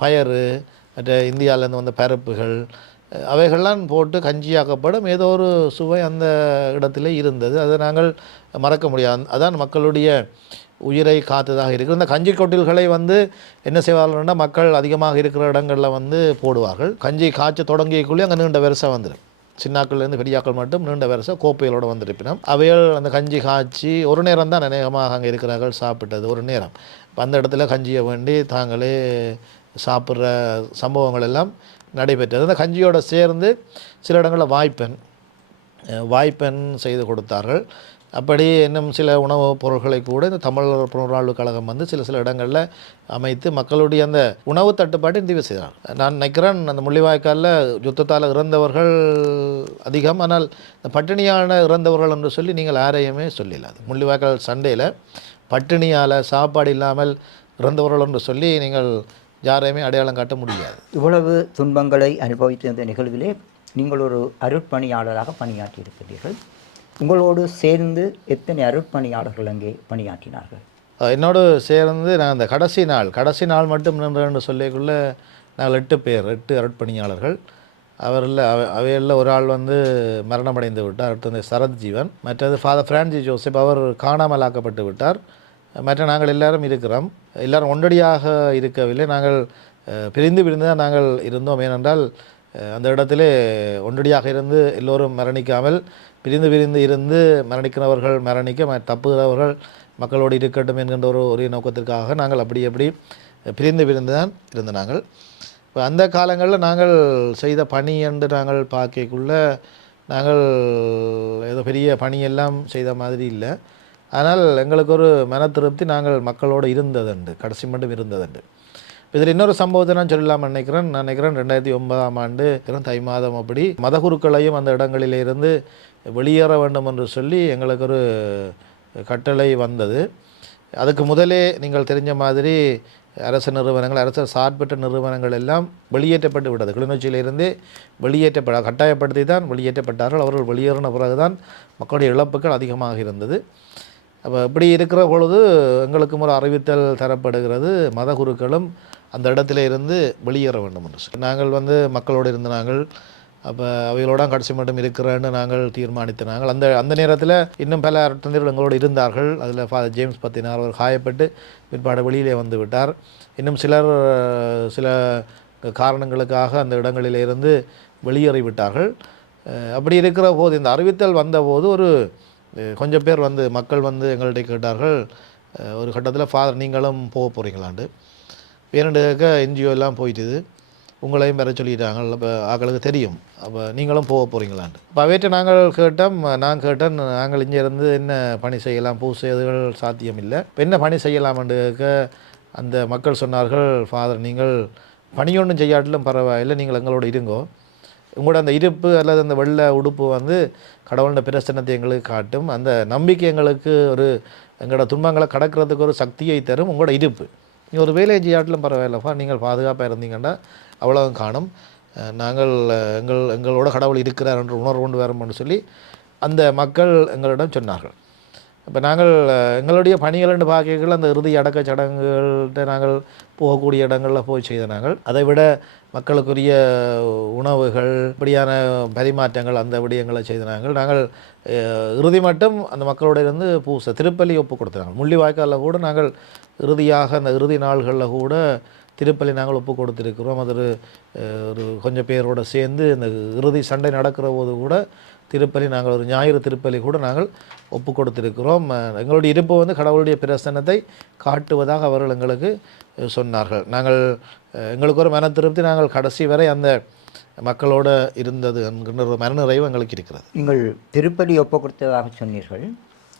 பயறு, மற்ற இந்தியாவிலேருந்து வந்த பருப்புகள், அவைகள்லாம் போட்டு கஞ்சியாக்கப்படும் ஏதோ ஒரு சுவை அந்த இடத்துல இருந்தது. அதை நாங்கள் மறக்க முடியாது. அதான் மக்களுடைய உயிரை காத்ததாக இருக்குது. இந்த கஞ்சி கொட்டில்களை என்ன செய்வார்கள்னா, மக்கள் அதிகமாக இருக்கிற இடங்களில் போடுவார்கள். கஞ்சி காய்ச்ச தொடங்கியக்குள்ளே அங்கே நீண்ட வரிசை வந்துடும். சின்னாக்கள்லேருந்து பெரியாக்கள் மட்டும் நீண்ட வரிசை கோப்பைகளோடு வந்திருப்பினோம். அவைகள் அந்த கஞ்சி காய்ச்சி ஒரு நேரம் தான் அநேகமாக அங்கே இருக்கிறார்கள் சாப்பிட்டது, ஒரு நேரம். அந்த இடத்துல கஞ்சியை வேண்டி தாங்களே சாப்பிட்ற சம்பவங்கள் எல்லாம் நடைபெற்றது. அந்த கஞ்சியோடு சேர்ந்து சில இடங்களில் வாய்ப்பெண் செய்து கொடுத்தார்கள். அப்படி இன்னும் சில உணவுப் பொருட்களை கூட இந்த தமிழர் புனர்வாழ்வு கழகம் சில இடங்களில் அமைத்து மக்களுடைய அந்த உணவு தட்டுப்பாட்டை நிறைவு செய்தார். நான் நினைக்கிறேன் அந்த முள்ளிவாய்க்காலில் யுத்தத்தால் இறந்தவர்கள் அதிகம், ஆனால் இந்த பட்டினியான இறந்தவர்கள் என்று சொல்லி நீங்கள் யாரையுமே சொல்லலாது. முள்ளிவாய்க்கால் சண்டையில் பட்டினியால் சாப்பாடு இல்லாமல் இறந்தவர்கள் என்று சொல்லி நீங்கள் யாரையுமே அடையாளம் காட்ட முடியாது. இவ்வளவு துன்பங்களை அனுபவித்த இந்த நிகழ்விலே நீங்கள் ஒரு அருட்பணியாளராக பணியாற்றி இருக்கிறீர்கள். உங்களோடு சேர்ந்து எத்தனை அருட்பணியாளர்கள் அங்கே பணியாற்றினார்கள்? என்னோடு சேர்ந்து நான் அந்த கடைசி நாள் மட்டும் நின்று சொல்லிக்குள்ளே நாங்கள் 8 அருட்பணியாளர்கள். அவையில் ஒரு ஆள் மரணமடைந்து விட்டார். அடுத்து சரத் ஜீவன், மற்றது ஃபாதர் பிரான்சிஸ் ஜோசப், அவர் காணாமல் ஆக்கப்பட்டு விட்டார். மற்ற நாங்கள் எல்லாரும் இருக்கிறோம். எல்லாரும் ஒன்றடியாக இருக்கவில்லை, நாங்கள் பிரிந்து தான் நாங்கள் இருந்தோம். ஏனென்றால் அந்த இடத்திலே ஒன்றடியாக இருந்து எல்லோரும் மரணிக்காமல் பிரிந்து இருந்து மரணிக்கிறவர்கள் மரணிக்க, தப்புகிறவர்கள் மக்களோடு இருக்கட்டும் என்கின்ற ஒரு நோக்கத்திற்காக நாங்கள் அப்படி பிரிந்து தான் இருந்த நாங்கள். இப்போ அந்த காலங்களில் நாங்கள் செய்த பணி என்று நாங்கள் பார்க்கக்குள்ள நாங்கள் ஏதோ பெரிய பணியெல்லாம் செய்த மாதிரி இல்லை. ஆனால் எங்களுக்கு ஒரு மன திருப்தி, நாங்கள் மக்களோடு இருந்ததுண்டு, கடைசி மட்டும் இருந்ததுண்டு. இதில் இன்னொரு சம்பவத்தை நான் சொல்லலாம்னு நினைக்கிறேன். 2009ஆம் ஆண்டு தை மாதம் அப்படி மதகுருக்களையும் அந்த இடங்களிலிருந்து வெளியேற வேண்டும் என்று சொல்லி எங்களுக்கு ஒரு கட்டளை வந்தது. அதுக்கு முதலே நீங்கள் தெரிஞ்ச மாதிரி அரசு நிறுவனங்கள், அரசு சார்பற்ற நிறுவனங்கள் எல்லாம் வெளியேற்றப்பட்டு விட்டது. கிளிநொச்சியிலிருந்தே கட்டாயப்படுத்தி தான் வெளியேற்றப்பட்டார்கள். அவர்கள் வெளியேறின பிறகுதான் மக்களுடைய இழப்புகள் அதிகமாக இருந்தது. அப்போ இப்படி இருக்கிற பொழுது எங்களுக்கும் ஒரு அறிவித்தல் தரப்படுகிறது, மதகுருக்களும் அந்த இடத்துல இருந்து வெளியேற வேண்டும் என்று சொல்லி. நாங்கள் மக்களோடு இருந்த நாங்கள் அப்போ அவைகளோட கடைசி மட்டும் இருக்கிறேன்னு நாங்கள் தீர்மானித்த நாங்கள் அந்த நேரத்தில் இன்னும் பல அருட்தந்தையர்கள் எங்களோடு இருந்தார்கள். அதில் ஃபாதர் ஜேம்ஸ் பத்தினார், அவர் காயப்பட்டு பிற்பாடு வெளியிலே வந்து விட்டார். இன்னும் சிலர் சில காரணங்களுக்காக அந்த இடங்களிலிருந்து வெளியேறிவிட்டார்கள். அப்படி இருக்கிற போது இந்த அறிவித்தல் வந்தபோது ஒரு கொஞ்சம் பேர் மக்கள் எங்கள்கிட்ட கேட்டார்கள், ஒரு கட்டத்தில் ஃபாதர் நீங்களும் போக போகிறீங்களாண்டு. வேணுண்டு கேட்க என்ஜிஓ எல்லாம் போயிட்டுது, உங்களையும் வர சொல்லிட்டாங்க, இப்போ ஆக்களுக்கு தெரியும், அப்போ நீங்களும் போக போகிறீங்களாண்டு. இப்போ அவையிட்ட நான் கேட்டேன் நாங்கள் இங்கேருந்து என்ன பணி செய்யலாம், பூசைகள் சாத்தியம் இல்லை, இப்போ என்ன பணி செய்யலாம்னு கேட்க அந்த மக்கள் சொன்னார்கள், ஃபாதர் நீங்கள் பணி ஒன்றும் செய்யாட்டிலும் பரவாயில்லை, நீங்கள் எங்களோட இருங்கோ, உங்களோட அந்த இருப்பு அல்லது அந்த வெள்ளை உடுப்பு கடவுளோட பிரசன்னத்தை எங்களுக்கு காட்டும், அந்த நம்பிக்கை எங்களுக்கு எங்களோட துன்பங்களை கடக்கிறதுக்கு ஒரு சக்தியை தரும் உங்களோட இருப்பு. நீங்கள் ஒரு வேலையை செய்யாட்டிலும் பரவாயில்லப்பா, நீங்கள் பாதுகாப்பாக இருந்தீங்கன்னா அவ்வளவு காணும், நாங்கள் எங்களோட கடவுள் இருக்கிறார் என்ற உணர்வு கொண்டு வரோம்னு சொல்லி அந்த மக்கள் எங்களிடம் சொன்னார்கள். இப்போ நாங்கள் எங்களுடைய பணிகள் பார்க்கல அந்த இறுதி அடக்க சடங்குகள்கிட்ட நாங்கள் போகக்கூடிய இடங்களில் போய் செய்த நாங்கள் அதை விட மக்களுக்குரிய உணவுகள் இப்படியான பரிமாற்றங்கள் அந்த விடயங்களை செய்த நாங்கள் இறுதி மட்டும் அந்த மக்களோட இருந்து திருப்பலி ஒப்பு கொடுத்தாங்க. முள்ளிவாய்க்காலில் கூட நாங்கள் இறுதியாக அந்த இறுதி நாள்களில் கூட திருப்பலி நாங்கள் ஒப்பு கொடுத்துருக்கிறோம். அது ஒரு கொஞ்சம் பேரோடு சேர்ந்து இந்த இறுதி சண்டை நடக்கிற போது கூட திருப்பலி நாங்கள் ஒரு ஞாயிறு திருப்பலி கூட நாங்கள் ஒப்பு கொடுத்திருக்கிறோம். எங்களுடைய இருப்பு கடவுளுடைய பிரசன்னத்தை காட்டுவதாக அவர்கள் எங்களுக்கு சொன்னார்கள். எங்களுக்கு ஒரு மன திருப்தி, நாங்கள் கடைசி வரை அந்த மக்களோடு இருந்தது என்கின்ற ஒரு மனநிறைவு எங்களுக்கு இருக்கிறது. நீங்கள் திருப்பலி ஒப்பு கொடுத்ததாக சொன்னீர்கள்.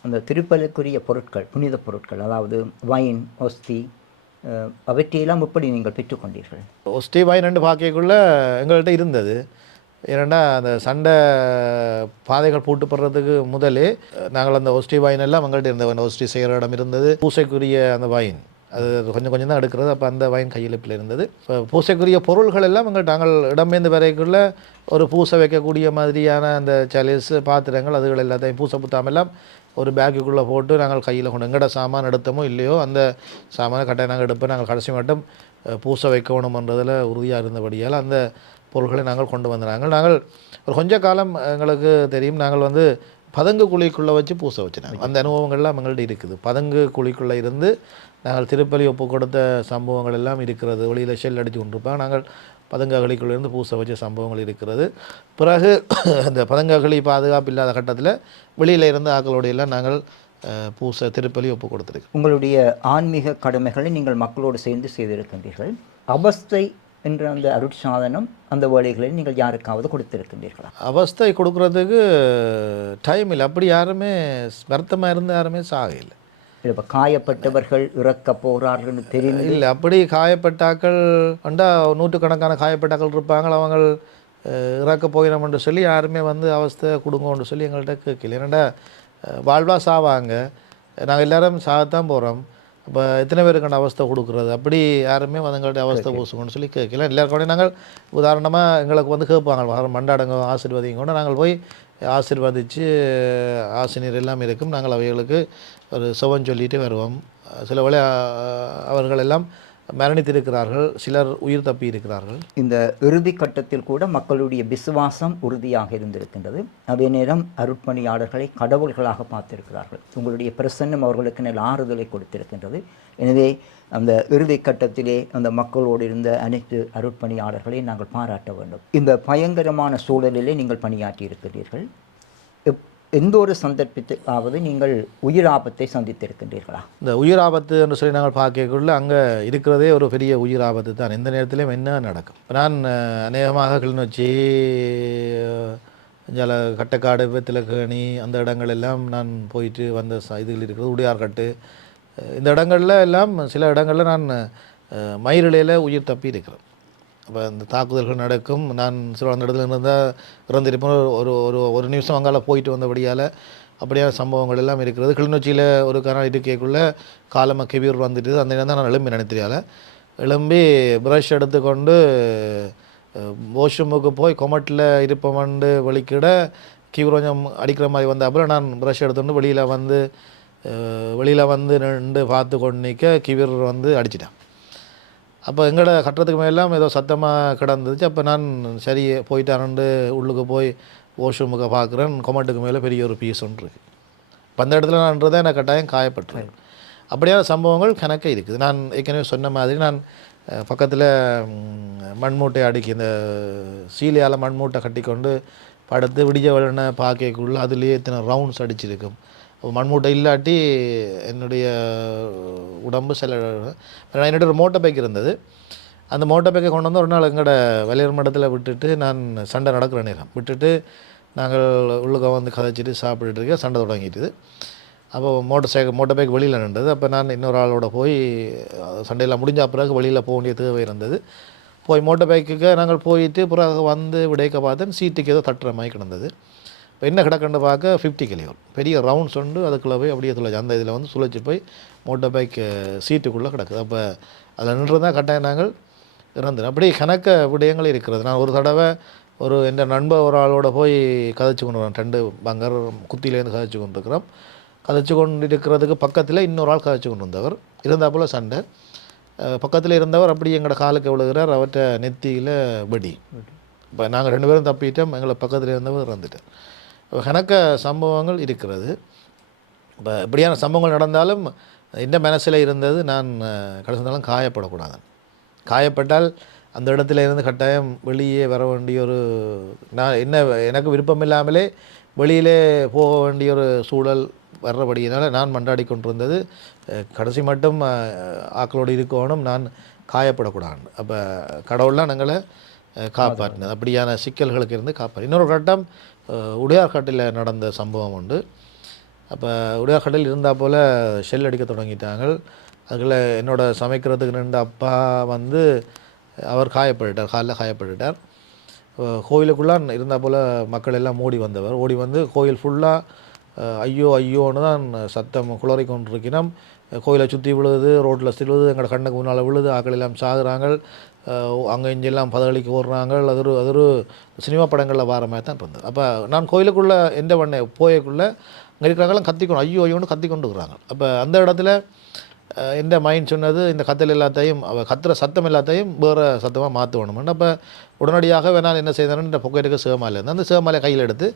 அந்த திருப்பலிக்குரிய பொருட்கள், புனித பொருட்கள், அதாவது வைன், ஒஸ்தி, அவற்றையெல்லாம் எப்படி நீங்கள் பெற்றுக்கொண்டீர்கள்? ஒஸ்தி வைன் ரெண்டு பாக்கைக்குள்ள எங்கள்கிட்ட இருந்தது. ஏன்னா அந்த சண்டை பாதைகள் பூட்டுப்படுறதுக்கு முதலே நாங்கள் அந்த ஒஸ்டி வைன் எல்லாம் எங்கள்கிட்ட இருந்த ஒஸ்டி செய்கிற இடம் இருந்தது, பூசைக்குரிய அந்த வைன் அது கொஞ்சம் கொஞ்சம் தான் எடுக்கிறது. அப்போ அந்த வைன் கையிருப்பில் இருந்தது. இப்போ பூசைக்குரிய பொருள்கள் எல்லாம் நாங்கள் இடம்பெயர்ந்து வரைக்குள்ள ஒரு பூசை வைக்கக்கூடிய மாதிரியான அந்த சலிஸ் பாத்திரங்கள் அதுகள் எல்லாத்தையும் பூசை புத்தாமெல்லாம் ஒரு பேக்குக்குள்ளே போட்டு நாங்கள் கையில் கொண்டு எங்கட சாமான் எடுத்தோமோ இல்லையோ அந்த சாமானை கட்டாயம் நாங்கள் எடுப்போம். நாங்கள் கடைசி மட்டும் பூசை வைக்கணுமன்றதில் உறுதியாக இருந்தபடியால் அந்த பொருட்களை நாங்கள் கொண்டு வந்தாங்க. நாங்கள் ஒரு கொஞ்ச காலம் எங்களுக்கு தெரியும், நாங்கள் பதங்கு குழிக்குள்ளே வச்சு பூசை வச்சுனாங்க. அந்த அனுபவங்கள்லாம் எங்கள்கிட்ட இருக்குது. பதங்கு குழிக்குள்ளே இருந்து நாங்கள் திருப்பலி ஒப்பு கொடுத்த சம்பவங்கள் எல்லாம் இருக்கிறது. வெளியில் ஷெல் அடித்து கொண்டிருப்பாங்க. நாங்கள் பதங்ககளிக்குள்ளேருந்து பூசை வச்ச சம்பவங்கள் இருக்கிறது. பிறகு அந்த பதங்ககளி பாதுகாப்பு இல்லாத கட்டத்தில் வெளியில் இருந்து ஆக்களோடு எல்லாம் நாங்கள் பூசை திருப்பலி ஒப்பு கொடுத்துருக்கு. உங்களுடைய ஆன்மீக கடமைகளை நீங்கள் மக்களோடு சேர்ந்து செய்திருக்கின்றீர்கள். அவஸ்தை என்ற அந்த அருட்சாதனம் அந்த வேலைகளை நீங்கள் யாருக்காவது கொடுத்திருக்கின்றீர்களா? அவஸ்தை கொடுக்குறதுக்கு டைம் இல்லை. அப்படி யாருமே வருத்தமாக இருந்து யாருமே சாகையில். இப்போ காயப்பட்டவர்கள் இறக்க போகிறார்கள்னு தெரியும் இல்லை. அப்படி காயப்பட்டாக்கள் வண்டா நூற்றுக்கணக்கான காயப்பட்டாக்கள் இருப்பாங்க. அவங்க இறக்க போயிடணும்னு சொல்லி யாருமே அவஸ்தை கொடுங்கன்னு சொல்லி எங்கள்கிட்ட கேட்கல. ஏன்னாண்டா வாழ்வாக சாவாங்க, நாங்கள் எல்லோரும் சாகத்தான் போகிறோம். இப்போ எத்தனை பேருக்கான அவஸ்தை கொடுக்குறது? அப்படி யாருமே எங்கள்கிட்ட அவஸ்தை பூசுங்கன்னு சொல்லி கேட்கல. எல்லாருக்கூட நாங்கள் உதாரணமாக எங்களுக்கு கேட்பாங்க மண்டாடங்க ஆசீர்வதிங்க, நாங்கள் போய் ஆசீர்வதித்து ஆசிரியர் எல்லாம் இருக்கும். நாங்கள் அவைகளுக்கு ஒரு சுவம் சொல்லிட்டு வருவோம். சில வேளை அவர்கள் எல்லாம் மரணித்திருக்கிறார்கள், சிலர் உயிர் தப்பி இருக்கிறார்கள். இந்த இறுதி கட்டத்தில் கூட மக்களுடைய விசுவாசம் உறுதியாக இருந்திருக்கின்றது. அதே நேரம் அருட்பணியாளர்களை கடவுள்களாக பார்த்திருக்கிறார்கள். உங்களுடைய பிரசன்னம் அவர்களுக்கு நல்ல ஆறுதலை கொடுத்திருக்கின்றது. எனவே அந்த இறுதி கட்டத்திலே அந்த மக்களோடு இருந்த அனைத்து அருட்பணியாளர்களை நாங்கள் பாராட்ட வேண்டும். இந்த பயங்கரமான சூழலிலே நீங்கள் பணியாற்றி இருக்கிறீர்கள். எந்த ஒரு சந்தர்ப்பத்துக்காவது நீங்கள் உயிர் ஆபத்தை சந்தித்திருக்கின்றீர்களா? இந்த உயிர் ஆபத்து என்று சொல்லி நாங்கள் பார்க்கக்குள்ள அங்கே இருக்கிறதே ஒரு பெரிய உயிர் ஆபத்து தான். எந்த நேரத்திலையும் என்ன நடக்கும். நான் அநேகமாக கிளிநொச்சி, கட்டக்காடு, வெத்திலக்கேணி அந்த இடங்கள் எல்லாம் நான் போயிட்டு வந்த இதுகள் இருக்கிறது. உடையார்கட்டு இந்த இடங்கள்ல எல்லாம் சில இடங்களில் நான் மயிரிழையில் உயிர் தப்பி இருக்கிறேன். அப்போ இந்த தாக்குதல்கள் நடக்கும். நான் சில அந்த இடத்துல இருந்தால் இறந்திருப்பேன். ஒரு நிமிஷம் அங்கால போயிட்டு வந்தபடியால் அப்படியான சம்பவங்கள் எல்லாம் இருக்கிறது. கிளிநொச்சியில் ஒரு காரணம் இருக்கைக்குள்ளே காலமாக கெவியூர் வந்துட்டு அந்த நேரம் தான் நான் எழும்பி நினைத்திரியால் எழும்பி ப்ரஷ் எடுத்துக்கொண்டு வாஷ்ரூமுக்கு போய் கொமட்டில் இருப்பவண்டு வலிக்கிட கீவர் கொஞ்சம் அடிக்கிற மாதிரி வந்த அப்புறம் நான் ப்ரஷ் எடுத்துகிட்டு வெளியில் வந்து நின்று பார்த்து கொண்டு நிற்க கீவர் அடிச்சிட்டேன். அப்போ எங்களோட கட்டுறதுக்கு மேலாம் ஏதோ சத்தமாக கிடந்துச்சு. அப்போ நான் சரி போயிட்டாரண்டு உள்ளுக்கு போய் வாஷ்ரூமுக்கு பார்க்குறேன். கொமட்டுக்கு மேலே பெரிய ஒரு பீஸ் ஒன்று இருக்குது. இப்போ அந்த இடத்துல நான்ன்றதை எனக்கு கட்டாயம் காயப்பட்டுருவேன். அப்படியான சம்பவங்கள் கணக்க இருக்குது. நான் ஏற்கனவே சொன்ன மாதிரி நான் பக்கத்தில் மண்மூட்டை அடுக்கி இந்த சீலையால் மண்மூட்டை கட்டி கொண்டு படுத்து விடிய வெள்ளனை பார்க்கக்குள்ள அதுலேயே இத்தனை ரவுண்ட்ஸ் அடிச்சிருக்கும். மண்மூட்டை இல்லாட்டி என்னுடைய உடம்பு என்னோட ஒரு மோட்டர் பைக் இருந்தது. அந்த மோட்டர் பைக்கை கொண்டு ஒரு நாள் எங்களோட வலையர் மடத்தில் விட்டுட்டு நான் சண்டை நடக்கிற நேரம் விட்டுட்டு நாங்கள் உள்ளுக்க கதைச்சிட்டு சாப்பிட்டுட்டு இருக்க சண்டை தொடங்கிட்டுது. அப்போ மோட்டர் பைக் வெளியில் நின்றது. அப்போ நான் இன்னொரு ஆளோட போய் சண்டையெல்லாம் முடிஞ்ச பிறகு வெளியில் போக வேண்டிய தேவை இருந்தது. போய் மோட்டர் பைக்குக்கு நாங்கள் போயிட்டு பிறகு விடைக்க பார்த்தேன். சீட்டுக்கு ஏதோ தட்டுற மாதிரி கிடந்தது. இப்போ என்ன கிடக்கண்டு பார்க்க 50 கிலோ பெரிய ரவுண்ட்ஸ் உண்டு. அதுக்குள்ளே போய் அப்படியே சுழச்சு அந்த இதில் சுழச்சு போய் மோட்டர் பைக் சீட்டுக்குள்ளே கிடக்குது. அப்போ அதில் நின்று தான் கட்டாயம் நாங்கள் இறந்துடும். அப்படி கணக்க விடயங்கள் இருக்கிறது. நான் ஒரு தடவை என் நண்பர் ஒரு ஆளோட போய் கதைச்சு கொண்டு வரேன். 2 பங்கர் குத்திலேருந்து கதைச்சு கொண்டு இருக்கிறோம். கதைச்சு கொண்டு இருக்கிறதுக்கு பக்கத்தில் இன்னொரு ஆள் கதைச்சு கொண்டு வந்தவர் இருந்தால் சண்டை. பக்கத்தில் இருந்தவர் அப்படி எங்களோட காலுக்கு விழுகிறார். அவர்கிட்ட நெத்தியில் வெடி. இப்போ நாங்கள் 2 பேரும் தப்பிட்டோம். எங்களை பக்கத்தில் இருந்தவர் இறந்துட்டார். கணக்க சம்பவங்கள் இருக்கிறது. இப்போ இப்படியான சம்பவங்கள் நடந்தாலும் இந்த மனசில் இருந்தது நான் கடைசினாலும் காயப்படக்கூடாது. காயப்பட்டால் அந்த இடத்துல இருந்து கட்டாயம் வெளியே வர வேண்டிய நான் எனக்கு விருப்பம் இல்லாமலே வெளியிலே போக வேண்டிய ஒரு சூழல் வர்றபடியினால் நான் மன்றாடி கொண்டிருந்தது கடைசி மட்டும் ஆக்களோடு இருக்கணும், நான் காயப்படக்கூடாது. அப்போ கடவுள்லாம் நாங்களை காப்பாற்றினது. அப்படியான சிக்கல்களுக்கு இருந்து காப்பாற்றி. இன்னொரு கட்டம் உடையார்காட்டில் நடந்த சம்பவம் உண்டு. அப்போ உடையார்காட்டில் இருந்தால் போல் ஷெல் அடிக்க தொடங்கிட்டாங்க. அதில் என்னோடய சமைக்கிறதுக்கு நின்ற அப்பா அவர் காயப்பட்டுட்டார், காலில் காயப்பட்டுட்டார். கோயிலுக்குள்ளான் இருந்தால் போல் மக்கள் எல்லாம் ஓடி வந்தவர். ஓடி வந்து கோயில் ஃபுல்லாக ஐயோ ஐயோன்னு தான் சத்தம் குளறி கொண்டிருக்கிறோம். கோயிலை சுற்றி விழுது, ரோட்டில் விழுது, எங்களோட கண்ணுக்கு முன்னால் விழுது, ஆக்கள் எல்லாம் சாகுறாங்க, அங்கே இங்கெல்லாம் பதகளிக்கு ஓடுறாங்க. அது ஒரு சினிமா படங்களில் வர மாதிரி தான் இருந்தது. அப்போ நான் கோயிலுக்குள்ளே எந்த பண்ண போயக்குள்ளே அங்கே இருக்கிறாங்களாம் கத்திக்கணும், ஐயோ ஐயோன்னு கத்தி கொண்டு இருக்கிறாங்க. அப்போ அந்த இடத்துல எந்த மைண்ட் சொன்னது, இந்த கத்தல் எல்லாத்தையும் கத்துற சத்தம் எல்லாத்தையும் வேறு சத்தமாக மாற்றணும்னு. அப்போ உடனடியாக நான் என்ன செய்தேன்னு இந்த பொக்கெட்டுக்கு சேமாலை இருந்தேன். அந்த சேமாலையை கையில் எடுத்து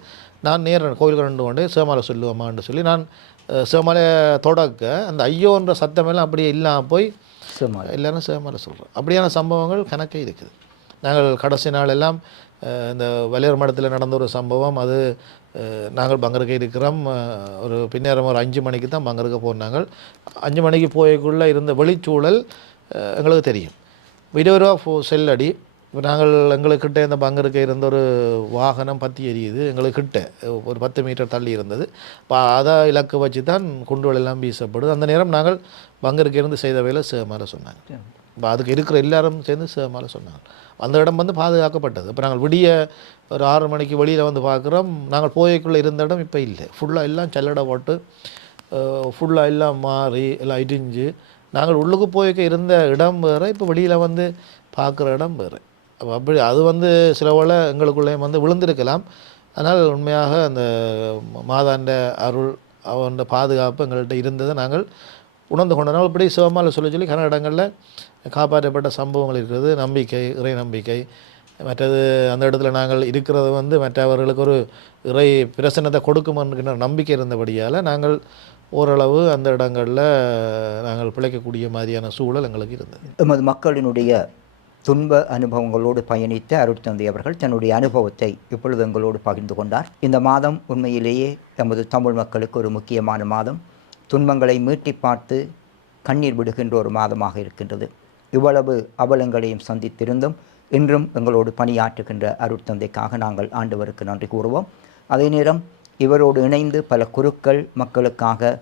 நான் கோயிலுக்கு ரெண்டு கொண்டு சேமாலை சொல்லுவோமான்னு சொல்லி நான் சேமாலையை தொடக்க அந்த ஐயோன்ற சத்தமெல்லாம் அப்படியே இல்லாமல் போய் எல்லாரும் சேமாலை சொல்கிறோம். அப்படியான சம்பவங்கள் கணக்கே இருக்குது. நாங்கள் கடைசி நாள் எல்லாம் இந்த வலியர் மடத்தில் நடந்த ஒரு சம்பவம், அது நாங்கள் பங்கருக்கு இருக்கிறோம். ஒரு பின்னேரம் ஒரு 5 மணிக்கு தான் பங்கருக்கு போனாங்க. 5 மணிக்கு போயக்குள்ளே இருந்த வெளிச்சூழல் எங்களுக்கு தெரியும். விடவரா செல்லடி. இப்போ நாங்கள் எங்களுக்கிட்ட இந்த பங்கருக்கு இருந்த ஒரு வாகனம் பற்றி எரியுது, எங்களுக்கிட்ட ஒரு 10 மீட்டர் தள்ளி இருந்தது. இப்போ அதை இலக்கு வச்சு தான் குண்டுகள் எல்லாம் வீசப்படுது. அந்த நேரம் நாங்கள் பங்கருக்கு இருந்து செய்த வேலை சேமாலை சொன்னாங்க. இப்போ அதுக்கு இருக்கிற எல்லாரும் சேர்ந்து சேமாலை சொன்னாங்க. அந்த இடம் பாதுகாக்கப்பட்டது. இப்போ நாங்கள் விடிய ஒரு 6 மணிக்கு வெளியில் பார்க்குறோம், நாங்கள் போய்க்குள்ளே இருந்த இடம் இப்போ இல்லை. ஃபுல்லாக எல்லாம் சல்லடை போட்டு ஃபுல்லாக எல்லாம் மாறி எல்லாம் இடிஞ்சு நாங்கள் உள்ளுக்கு போய்க்க இருந்த இடம் வேறு, இப்போ வெளியில் பார்க்குற இடம் வேறு. அப்படி அது சில வேளை எங்களுக்குள்ளே விழுந்திருக்கலாம். அதனால் உண்மையாக அந்த மாதாண்ட அருள் அவன் பாதுகாப்பு எங்கள்கிட்ட இருந்ததை நாங்கள் உணர்ந்து கொண்டனால் இப்படி சிவமாலை சொல்லி கன இடங்களில் காப்பாற்றப்பட்ட சம்பவங்கள் இருக்கிறது. நம்பிக்கை, இறை நம்பிக்கை. மற்றது அந்த இடத்துல நாங்கள் இருக்கிறது மற்றவர்களுக்கு ஒரு இறை பிரசன்னத்தை கொடுக்குமென்கின்ற நம்பிக்கை இருந்தபடியால் நாங்கள் ஓரளவு அந்த இடங்களில் நாங்கள் பிழைக்கக்கூடிய மாதிரியான சூழல் எங்களுக்கு இருந்தது. எமது மக்களினுடைய துன்ப அனுபவங்களோடு பயணித்த அருட்தந்தை அவர்கள் தன்னுடைய அனுபவத்தை இப்பொழுது எங்களோடு பகிர்ந்து கொண்டார். இந்த மாதம் உண்மையிலேயே எமது தமிழ் மக்களுக்கு ஒரு முக்கியமான மாதம். துன்பங்களை மீட்டி பார்த்து கண்ணீர் விடுகின்ற ஒரு மாதமாக இருக்கின்றது. இவ்வளவு அவலங்களையும் சந்தித்திருந்தும் இன்றும் எங்களோடு பணியாற்றுகின்ற அருட்தந்தைக்காக நாங்கள் ஆண்டவருக்கு நன்றி கூறுவோம். அதே நேரம் இவரோடு இணைந்து பல குருக்கள் மக்களுக்காக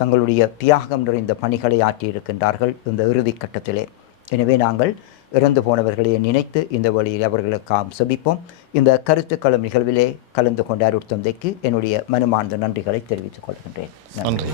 தங்களுடைய தியாகம் நிறைந்த பணிகளை ஆற்றியிருக்கின்றார்கள் இந்த இறுதி கட்டத்திலே. எனவே நாங்கள் இறந்து போனவர்களை நினைத்து இந்த வழியில் அவர்களுக்காக செபிப்போம். இந்த கருத்துக்களம் நிகழ்விலே கலந்து கொண்ட அருட்தந்தைக்கு என்னுடைய மனமார்ந்த நன்றிகளை தெரிவித்துக் கொள்கின்றேன். நன்றி.